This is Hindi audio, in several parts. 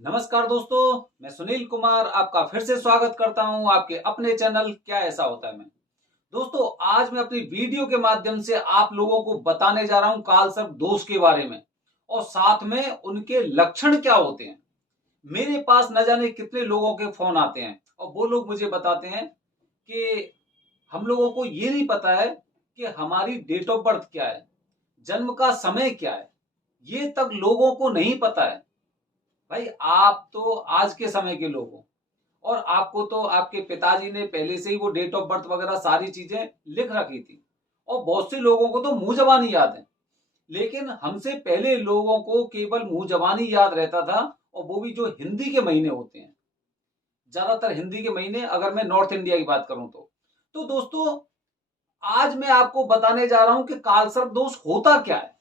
नमस्कार दोस्तों, मैं सुनील कुमार आपका फिर से स्वागत करता हूं आपके अपने चैनल क्या ऐसा होता है में। दोस्तों, आज मैं अपनी वीडियो के माध्यम से आप लोगों को बताने जा रहा हूं कालसर्प दोष के बारे में और साथ में उनके लक्षण क्या होते हैं। मेरे पास न जाने कितने लोगों के फोन आते हैं और वो लोग मुझे बताते हैं कि हम लोगों को ये नहीं पता है कि हमारी डेट ऑफ बर्थ क्या है, जन्म का समय क्या है, ये तक लोगों को नहीं पता है। भाई, आप तो आज के समय के लोग हो और आपको तो आपके पिताजी ने पहले से ही वो डेट ऑफ बर्थ वगैरह सारी चीजें लिख रखी थी और बहुत से लोगों को तो मुंह जबानी याद है। लेकिन हमसे पहले लोगों को केवल मुंह जबानी याद रहता था, और वो भी जो हिंदी के महीने होते हैं, ज्यादातर हिंदी के महीने, अगर मैं नॉर्थ इंडिया की बात करूं तो दोस्तों, आज मैं आपको बताने जा रहा हूं कि कालसर्प दोष होता क्या है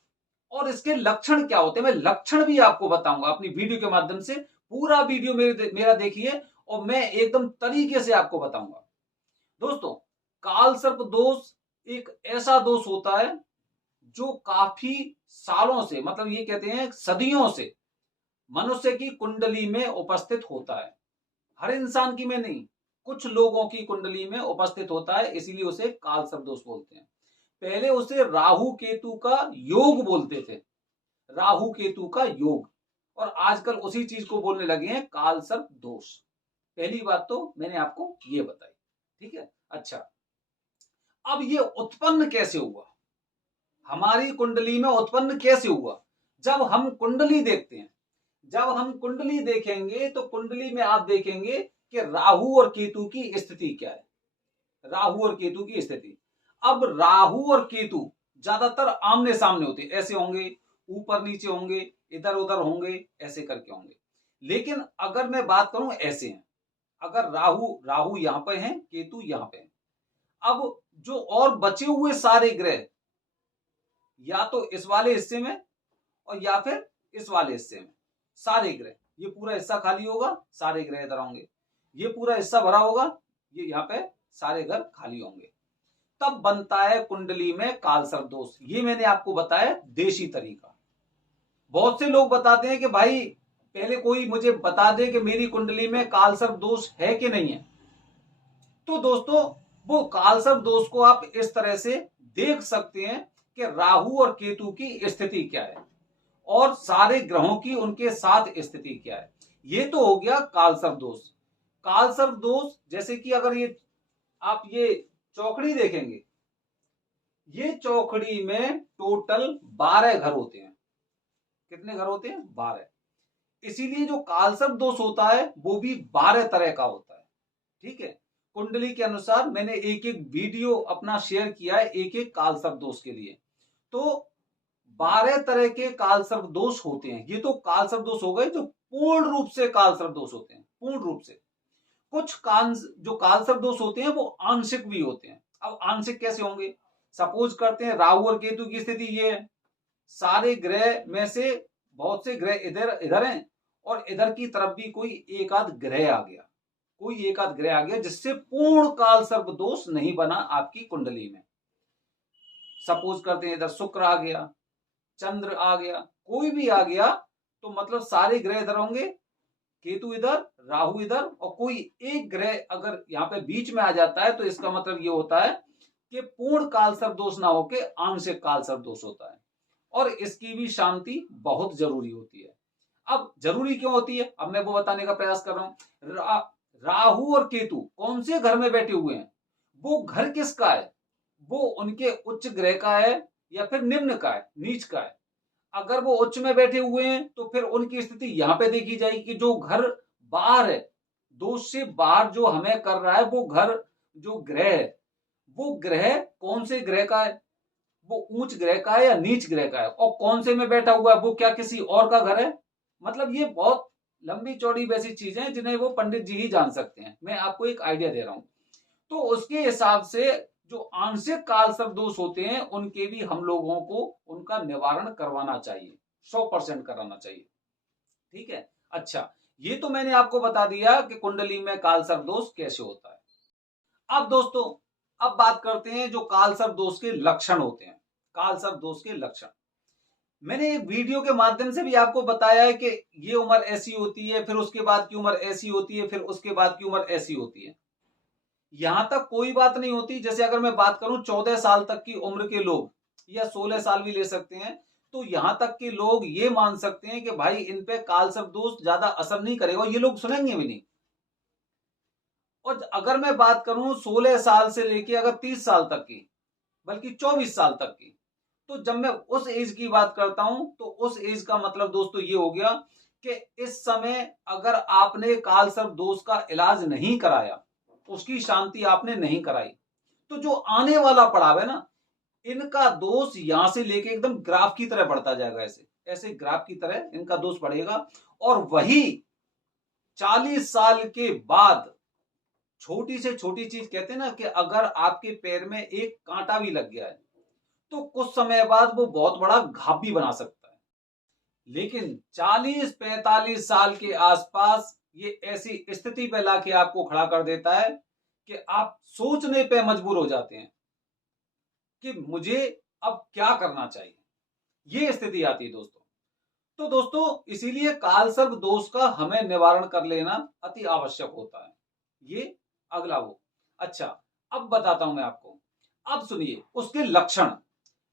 और इसके लक्षण क्या होते हैं। मैं लक्षण भी आपको बताऊंगा अपनी वीडियो के माध्यम से। पूरा वीडियो मेरा देखिए और मैं एकदम तरीके से आपको बताऊंगा। दोस्तों, कालसर्प दोष एक ऐसा दोष होता है जो काफी सालों से, मतलब ये कहते हैं सदियों से, मनुष्य की कुंडली में उपस्थित होता है। हर इंसान की में नहीं, कुछ लोगों की कुंडली में उपस्थित होता है, इसीलिए उसे कालसर्प दोष बोलते हैं। पहले उसे राहु केतु का योग बोलते थे, राहु केतु का योग, और आजकल उसी चीज को बोलने लगे हैं कालसर्प दोष। पहली बात तो मैंने आपको ये बताई, ठीक है। अच्छा, अब ये उत्पन्न कैसे हुआ, हमारी कुंडली में उत्पन्न कैसे हुआ? जब हम कुंडली देखते हैं, जब हम कुंडली देखेंगे तो कुंडली में आप देखेंगे कि राहु और केतु की स्थिति क्या है। राहु और केतु की स्थिति, अब राहु और केतु ज्यादातर आमने सामने होते, ऐसे होंगे, ऊपर नीचे होंगे, इधर उधर होंगे, ऐसे करके होंगे। लेकिन अगर मैं बात करूं, ऐसे हैं, अगर राहु राहु यहां पे हैं, केतु यहां पे हैं। अब जो और बचे हुए सारे ग्रह, या तो इस वाले हिस्से में और या फिर इस वाले हिस्से में, सारे ग्रह, ये पूरा हिस्सा खाली होगा, सारे ग्रह इधर होंगे, ये पूरा हिस्सा भरा होगा, ये यहाँ पे सारे घर खाली होंगे। तब बनता है कुंडली में कालसर्प दोष। ये मैंने आपको बताया देशी तरीका। बहुत से लोग बताते हैं कि भाई पहले कोई मुझे बता दे कि मेरी कुंडली में कालसर्प दोष है कि नहीं है। तो दोस्तों, वो कालसर्प दोष को आप इस तरह से देख सकते हैं कि राहु और केतु की स्थिति क्या है और सारे ग्रहों की उनके साथ स्थिति क्या है। ये तो हो गया कालसर्प दोष। कालसर्प दोष, जैसे कि अगर ये आप ये चौकड़ी देखेंगे, ये चौकड़ी में टोटल 12 घर होते हैं। कितने घर होते हैं? 12। इसीलिए जो कालसर्प दोष होता है वो भी 12 तरह का होता है, ठीक है। कुंडली के अनुसार मैंने एक एक वीडियो अपना शेयर किया है एक एक कालसर्प दोष के लिए। तो 12 तरह के कालसर्प दोष होते हैं। ये तो कालसर्प दोष हो गए जो पूर्ण रूप से कालसर्प दोष होते हैं, पूर्ण रूप से। कुछ कान जो कालसर्प दोष होते हैं वो आंशिक भी होते हैं। अब आंशिक कैसे होंगे? सपोज करते हैं राहु और केतु की स्थिति ये है, सारे ग्रह में से बहुत से ग्रह इधर इधर हैं और इधर की तरफ भी कोई एक आध ग्रह आ गया, कोई एक आध ग्रह आ गया, जिससे पूर्ण कालसर्प दोष नहीं बना आपकी कुंडली में। सपोज करते हैं इधर शुक्र आ गया, चंद्र आ गया, कोई भी आ गया, तो मतलब सारे ग्रह इधर होंगे, केतु इधर, राहु इधर, और कोई एक ग्रह अगर यहाँ पे बीच में आ जाता है तो इसका मतलब ये होता है कि पूर्ण कालसर्प दोष ना होके आंशिक कालसर्प दोष होता है, और इसकी भी शांति बहुत जरूरी होती है। अब जरूरी क्यों होती है, अब मैं वो बताने का प्रयास कर रहा हूं। राहु और केतु कौन से घर में बैठे हुए हैं, वो घर किसका है? वो उनके उच्च ग्रह का है या फिर निम्न का है, नीच का है। अगर वो उच्च में बैठे हुए हैं तो फिर उनकी स्थिति यहां पे देखी जाएगी कि जो घर बाहर है, दोष से बाहर जो हमें कर रहा है, वो घर, जो ग्रह है, वो ग्रह कौन से ग्रह का है? वो उच्च ग्रह का है या नीच ग्रह का है, और कौन से में बैठा हुआ है, वो क्या किसी और का घर है? मतलब ये बहुत लंबी चौड़ी वैसी चीजें हैं जिन्हें वो पंडित जी ही जान सकते हैं, मैं आपको एक आइडिया दे रहा हूं। तो उसके हिसाब से जो आंशिक कालसर्प दोष होते हैं उनके भी हम लोगों को उनका निवारण करवाना चाहिए, 100% कराना चाहिए, ठीक है। अच्छा, ये तो मैंने आपको बता दिया कि कुंडली में कालसर्प दोष कैसे होता है। अब दोस्तों, अब बात करते हैं जो कालसर्प दोष के लक्षण होते हैं। कालसर्प दोष के लक्षण, मैंने एक वीडियो के माध्यम से भी आपको बताया है कि ये उम्र ऐसी होती है, फिर उसके बाद की उम्र ऐसी होती है, फिर उसके बाद की उम्र ऐसी होती है। यहां तक कोई बात नहीं होती। जैसे अगर मैं बात करूं 14 साल तक की उम्र के लोग या 16 साल भी ले सकते हैं, तो यहां तक के लोग ये मान सकते हैं कि भाई इन पे कालसर्प दोष ज्यादा असर नहीं करेगा, ये लोग सुनेंगे भी नहीं। और अगर मैं बात करूं 16 साल से लेके अगर 30 साल तक की, बल्कि 24 साल तक की, तो जब मैं उस एज की बात करता हूं तो उस एज का मतलब दोस्तों ये हो गया कि इस समय अगर आपने कालसर्प दोष का इलाज नहीं कराया, उसकी शांति आपने नहीं कराई, तो जो आने वाला पड़ाव है ना, इनका दोष यहां से लेके एकदम ग्राफ की तरह बढ़ता जाएगा। ऐसे ऐसे ग्राफ की तरह इनका दोष बढ़ेगा। और वही 40 साल के बाद छोटी से छोटी चीज, कहते हैं ना कि अगर आपके पैर में एक कांटा भी लग गया है तो कुछ समय बाद वो बहुत बड़ा घाव भी बना सकता है। लेकिन 40-45 साल के आसपास ये ऐसी स्थिति पे लाके आपको खड़ा कर देता है कि आप सोचने पे मजबूर हो जाते हैं कि मुझे अब क्या करना चाहिए। ये स्थिति आती है दोस्तों। तो दोस्तों इसीलिए कालसर्प दोष का हमें निवारण कर लेना अति आवश्यक होता है। ये अगला वो। अच्छा, अब बताता हूं मैं आपको। अब सुनिए उसके लक्षण।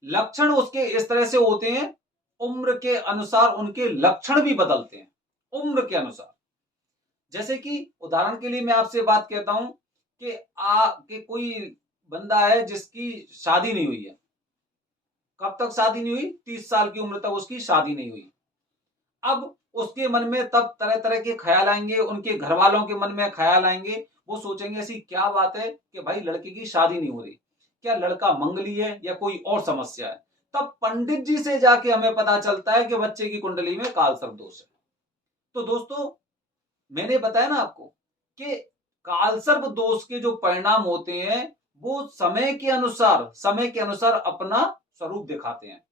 लक्षण उसके इस तरह से होते हैं, उम्र के अनुसार उनके लक्षण भी बदलते हैं, उम्र के अनुसार। जैसे कि उदाहरण के लिए मैं आपसे बात कहता हूं कि कोई बंदा है जिसकी शादी नहीं हुई है। कब तक शादी नहीं हुई? 30 साल की उम्र तक उसकी शादी नहीं हुई। अब उसके मन में तब तरह तरह के ख्याल आएंगे, उनके घर वालों के मन में ख्याल आएंगे। वो सोचेंगे ऐसी क्या बात है कि भाई लड़के की शादी नहीं हो रही, क्या लड़का मंगली है या कोई और समस्या है। तब पंडित जी से जाके हमें पता चलता है कि बच्चे की कुंडली में कालसर्प दोष है। तो दोस्तों मैंने बताया ना आपको कि कालसर्प दोष के जो परिणाम होते हैं वो समय के अनुसार अपना स्वरूप दिखाते हैं।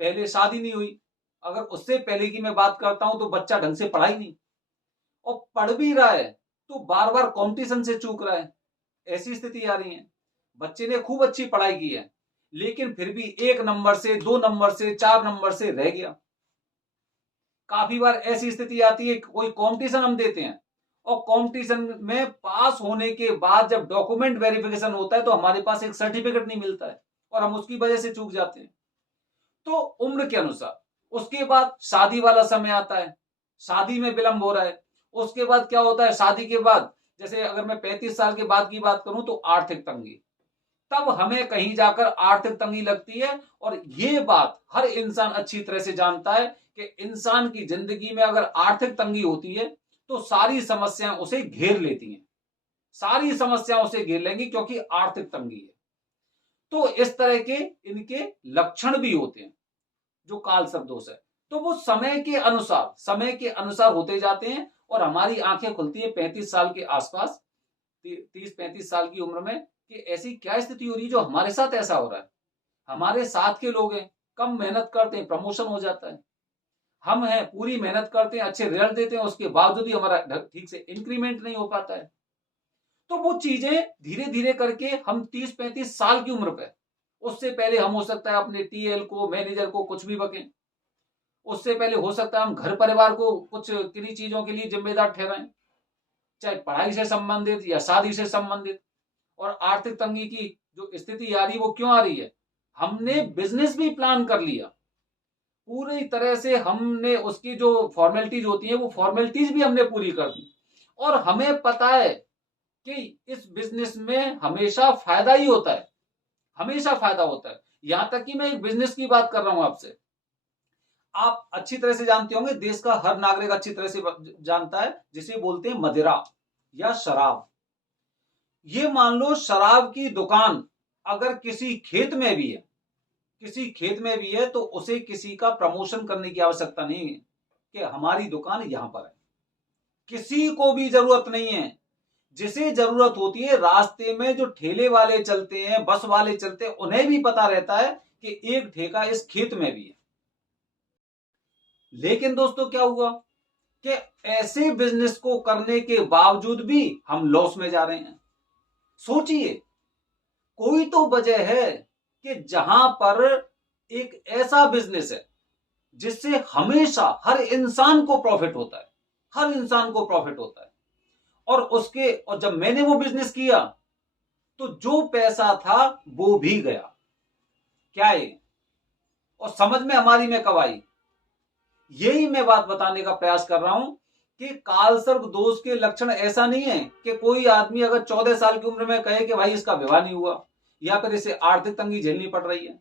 पहले शादी नहीं हुई, अगर उससे पहले की मैं बात करता हूं तो बच्चा ढंग से पढ़ा ही नहीं, और पढ़ भी रहा है तो बार बार कंपटीशन से चूक रहा है। ऐसी स्थिति आ रही है। बच्चे ने खूब अच्छी पढ़ाई की है लेकिन फिर भी 1 नंबर से 2 नंबर से 4 नंबर से रह गया। काफी बार ऐसी स्थिति आती है, कोई कंपटीशन हम देते हैं और कंपटीशन में पास होने के बाद जब डॉक्यूमेंट वेरिफिकेशन होता है तो हमारे पास एक सर्टिफिकेट नहीं मिलता है और हम उसकी वजह से चूक जाते हैं। तो उम्र के अनुसार। उसके बाद शादी वाला समय आता है, शादी में विलंब हो रहा है। उसके बाद क्या होता है, शादी के बाद जैसे अगर मैं 35 साल के बाद की बात करूं तो आर्थिक तंगी। तब हमें कहीं जाकर आर्थिक तंगी लगती है। और ये बात हर इंसान अच्छी तरह से जानता है कि इंसान की जिंदगी में अगर आर्थिक तंगी होती है तो सारी समस्याएं उसे घेर लेती हैं, सारी समस्याएं उसे घेर लेंगी क्योंकि आर्थिक तंगी है। तो इस तरह के इनके लक्षण भी होते हैं जो कालसर्प दोष है। तो वो समय के अनुसार होते जाते हैं और हमारी आंखें खुलती है 35 साल के आसपास, 30-35 साल की उम्र में, कि ऐसी क्या स्थिति हो रही है जो हमारे साथ ऐसा हो रहा है। हमारे साथ के लोग हैं, कम मेहनत करते हैं, प्रमोशन हो जाता है। हम हैं, पूरी मेहनत करते हैं, अच्छे रिजल्ट देते हैं, उसके बावजूद भी हमारा ठीक से इंक्रीमेंट नहीं हो पाता है। तो वो चीजें धीरे धीरे करके हम 30-35 साल की उम्र पे, उससे पहले हम हो सकता है अपने टीएल को, मैनेजर को कुछ भी बकें। उससे पहले हो सकता है हम घर परिवार को कुछ किन्हीं चीजों के लिए जिम्मेदार ठहराएं, चाहे पढ़ाई से संबंधित या शादी से संबंधित। और आर्थिक तंगी की जो स्थिति आ रही है वो क्यों आ रही है? हमने बिजनेस भी प्लान कर लिया, पूरी तरह से हमने उसकी जो फॉर्मेलिटीज होती है वो फॉर्मेलिटीज भी हमने पूरी कर दी, और हमें पता है कि इस बिजनेस में हमेशा फायदा ही होता है, हमेशा फायदा होता है। यहां तक कि मैं एक बिजनेस की बात कर रहा हूं आपसे। आप अच्छी तरह से जानते होंगे, देश का हर नागरिक अच्छी तरह से जानता है, जिसे बोलते हैं मदिरा या शराब। ये मान लो शराब की दुकान अगर किसी खेत में भी है, किसी खेत में भी है, तो उसे किसी का प्रमोशन करने की आवश्यकता नहीं है कि हमारी दुकान यहां पर है। किसी को भी जरूरत नहीं है। जिसे जरूरत होती है, रास्ते में जो ठेले वाले चलते हैं, बस वाले चलते हैं, उन्हें भी पता रहता है कि एक ठेका इस खेत में भी है। लेकिन दोस्तों क्या हुआ कि ऐसे बिजनेस को करने के बावजूद भी हम लॉस में जा रहे हैं। सोचिए, कोई तो वजह है कि जहां पर एक ऐसा बिजनेस है जिससे हमेशा हर इंसान को प्रॉफिट होता है, हर इंसान को प्रॉफिट होता है। और जब मैंने वो बिजनेस किया तो जो पैसा था वो भी गया। क्या है? और समझ में हमारी में कब आई? यही मैं बात बताने का प्रयास कर रहा हूं कि कालसर्प दोष के लक्षण ऐसा नहीं है कि कोई आदमी अगर 14 साल की उम्र में कहे कि भाई इसका विवाह नहीं हुआ या फिर इसे आर्थिक तंगी झेलनी पड़ रही है।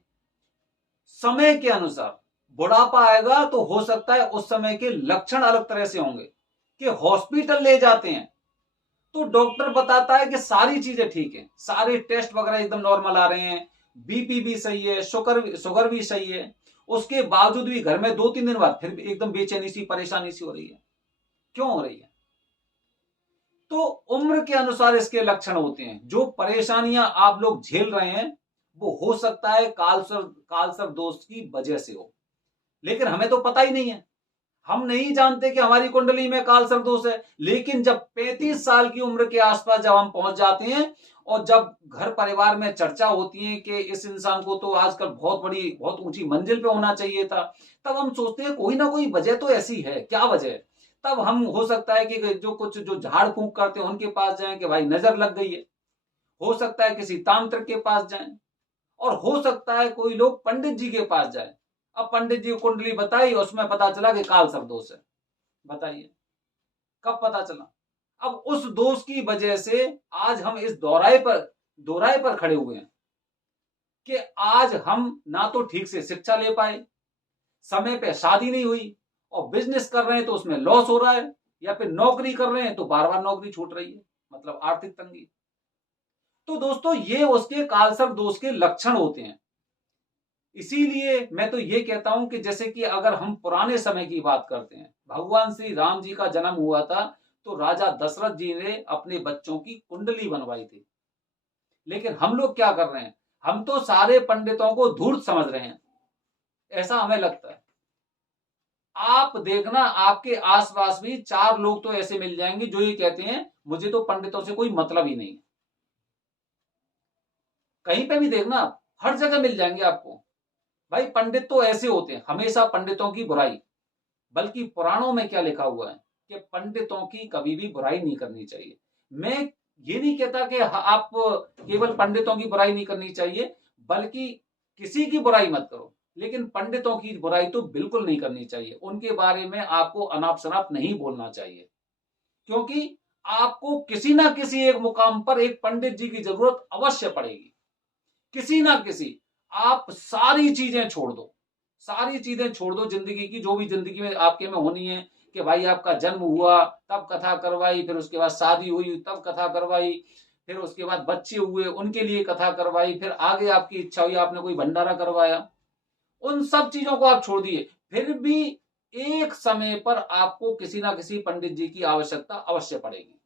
समय के अनुसार बुढ़ापा आएगा तो हो सकता है उस समय के लक्षण अलग तरह से होंगे कि हॉस्पिटल ले जाते हैं तो डॉक्टर बताता है कि सारी चीजें ठीक है, सारे टेस्ट वगैरह एकदम नॉर्मल आ रहे हैं, बीपी भी सही है, शुगर भी सही है। उसके बावजूद भी घर में 2-3 दिन बाद फिर एकदम बेचैनी सी, परेशानी सी हो रही है। क्यों हो रही है? तो उम्र के अनुसार इसके लक्षण होते हैं। जो परेशानियां आप लोग झेल रहे हैं वो हो सकता है कालसर्प दोष की वजह से हो, लेकिन हमें तो पता ही नहीं है। हम नहीं जानते कि हमारी कुंडली में कालसर्प दोष है। लेकिन जब 35 साल की उम्र के आसपास जब हम पहुंच जाते हैं और जब घर परिवार में चर्चा होती है कि इस इंसान को तो आजकल बहुत ऊंची मंजिल पे होना चाहिए था, तब हम सोचते हैं कोई ना कोई वजह तो ऐसी है। क्या वजह है? तब हम हो सकता है कि जो झाड़ फूंक करते हैं उनके पास जाएं कि भाई नजर लग गई है, हो सकता है किसी तांत्रिक के पास जाएं, और हो सकता है कोई लोग पंडित जी के पास जाए। अब पंडित जी को कुंडली बताई, उसमें पता चला कि कालसर्प दोष है। बताइए कब पता चला? अब उस दोष की वजह से आज हम इस दोराए पर खड़े हुए हैं कि आज हम ना तो ठीक से शिक्षा ले पाए, समय पे शादी नहीं हुई, और बिजनेस कर रहे हैं तो उसमें लॉस हो रहा है, या फिर नौकरी कर रहे हैं तो बार बार नौकरी छूट रही है, मतलब आर्थिक तंगी। तो दोस्तों ये उसके कालसर्प दोष के लक्षण होते हैं। इसीलिए मैं तो ये कहता हूं कि जैसे कि अगर हम पुराने समय की बात करते हैं, भगवान श्री राम जी का जन्म हुआ था तो राजा दशरथ जी ने अपने बच्चों की कुंडली बनवाई थी। लेकिन हम लोग क्या कर रहे हैं? हम तो सारे पंडितों को धूर्त समझ रहे हैं, ऐसा हमें लगता है। आप देखना आपके आसपास भी 4 लोग तो ऐसे मिल जाएंगे जो ये कहते हैं मुझे तो पंडितों से कोई मतलब ही नहीं। कहीं पे भी देखना आप, हर जगह मिल जाएंगे आपको। भाई पंडित तो ऐसे होते हैं, हमेशा पंडितों की बुराई। बल्कि पुराणों में क्या लिखा हुआ है कि पंडितों की कभी भी बुराई नहीं करनी चाहिए। मैं ये नहीं कहता कि आप केवल पंडितों की बुराई नहीं करनी चाहिए, बल्कि किसी की बुराई मत करो, लेकिन पंडितों की बुराई तो बिल्कुल नहीं करनी चाहिए। उनके बारे में आपको अनाप शनाप नहीं बोलना चाहिए, क्योंकि आपको किसी ना किसी एक मुकाम पर एक पंडित जी की जरूरत अवश्य पड़ेगी, किसी ना किसी। आप सारी चीजें छोड़ दो, सारी चीजें छोड़ दो जिंदगी की, जो भी जिंदगी में आपके में होनी है, कि भाई आपका जन्म हुआ तब कथा करवाई, फिर उसके बाद शादी हुई तब कथा करवाई, फिर उसके बाद बच्चे हुए उनके लिए कथा करवाई, फिर आगे आपकी इच्छा हुई आपने कोई भंडारा करवाया। उन सब चीजों को आप छोड़ दिए, फिर भी एक समय पर आपको किसी ना किसी पंडित जी की आवश्यकता अवश्य पड़ेगी।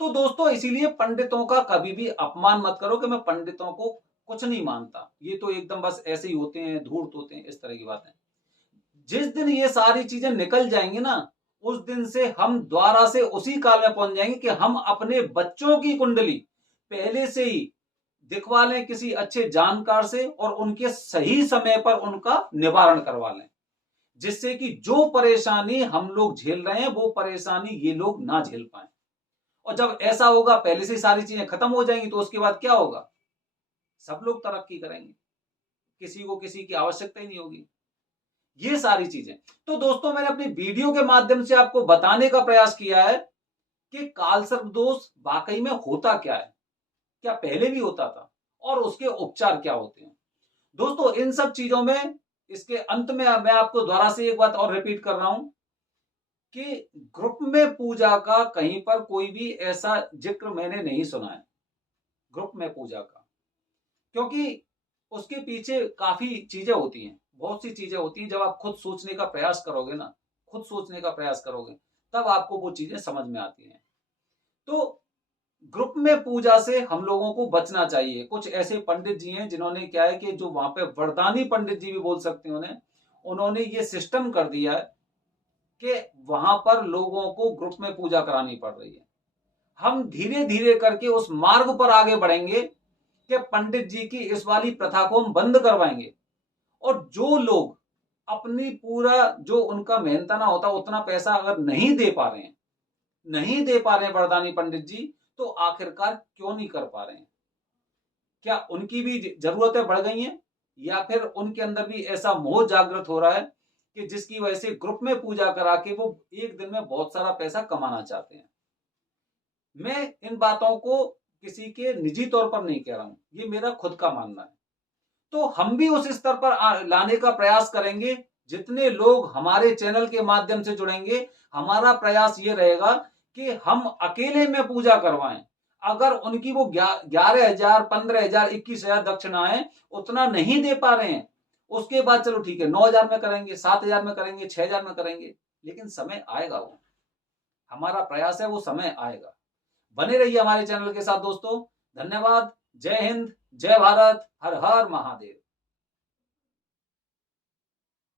तो दोस्तों इसीलिए पंडितों का कभी भी अपमान मत करो कि मैं पंडितों को कुछ नहीं मानता, ये तो एकदम बस ऐसे ही होते हैं, धूर्त होते हैं, इस तरह की बातें। जिस दिन ये सारी चीजें निकल जाएंगी ना, उस दिन से हम द्वारा से उसी काल में पहुंच जाएंगे कि हम अपने बच्चों की कुंडली पहले से ही दिखवा लें किसी अच्छे जानकार से, और उनके सही समय पर उनका निवारण करवा लें, जिससे कि जो परेशानी हम लोग झेल रहे हैं वो परेशानी ये लोग ना झेल पाए। और जब ऐसा होगा, पहले से सारी चीजें खत्म हो जाएंगी, तो उसके बाद क्या होगा? सब लोग तरक्की करेंगे, किसी को किसी की आवश्यकता ही नहीं होगी। ये सारी चीजें तो दोस्तों मैंने अपनी वीडियो के माध्यम से आपको बताने का प्रयास किया है कि कालसर्प दोष वाकई में होता क्या है, क्या पहले भी होता था, और उसके उपचार क्या होते हैं। दोस्तों इन सब चीजों में, इसके अंत में मैं आपको दोबारा से एक बात और रिपीट कर रहा हूं कि ग्रुप में पूजा का कहीं पर कोई भी ऐसा जिक्र मैंने नहीं सुना है, ग्रुप में पूजा का। क्योंकि उसके पीछे काफी चीजें होती हैं, बहुत सी चीजें होती हैं। जब आप खुद सोचने का प्रयास करोगे ना, खुद सोचने का प्रयास करोगे, तब आपको वो चीजें समझ में आती हैं। तो ग्रुप में पूजा से हम लोगों को बचना चाहिए। कुछ ऐसे पंडित जी हैं जिन्होंने क्या है कि जो वहां पे वरदानी पंडित जी भी बोल सकते हैं उन्हें, उन्होंने ये सिस्टम कर दिया है कि वहां पर लोगों को ग्रुप में पूजा करानी पड़ रही है। हम धीरे धीरे करके उस मार्ग पर आगे बढ़ेंगे कि पंडित जी की इस वाली प्रथा को हम बंद करवाएंगे, और जो लोग अपनी पूरा जो उनका मेहनताना होता उतना पैसा अगर नहीं दे पा रहे हैं, नहीं दे पा रहे हैं वरदानी पंडित जी, तो आखिरकार क्यों नहीं कर पा रहे हैं? क्या उनकी भी जरूरतें बढ़ गई हैं, या फिर उनके अंदर भी ऐसा मोह जागृत हो रहा है कि जिसकी वजह से ग्रुप में पूजा करा के वो एक दिन में बहुत सारा पैसा कमाना चाहते हैं? मैं इन बातों को किसी के निजी तौर पर नहीं कह रहा हूं, ये मेरा खुद का मानना है। तो हम भी उस स्तर पर लाने का प्रयास करेंगे। जितने लोग हमारे चैनल के माध्यम से जुड़ेंगे, हमारा प्रयास ये रहेगा कि हम अकेले में पूजा करवाएं। अगर उनकी वो 11,000, 15,000, 21,000 दक्षिणाएं उतना नहीं दे पा रहे हैं, उसके बाद चलो ठीक है 9,000 में करेंगे, 7,000 में करेंगे, 6,000 में करेंगे, लेकिन समय आएगा। वो हमारा प्रयास है, वो समय आएगा। बने रहिए हमारे चैनल के साथ दोस्तों। धन्यवाद। जय हिंद, जय भारत, हर हर महादेव।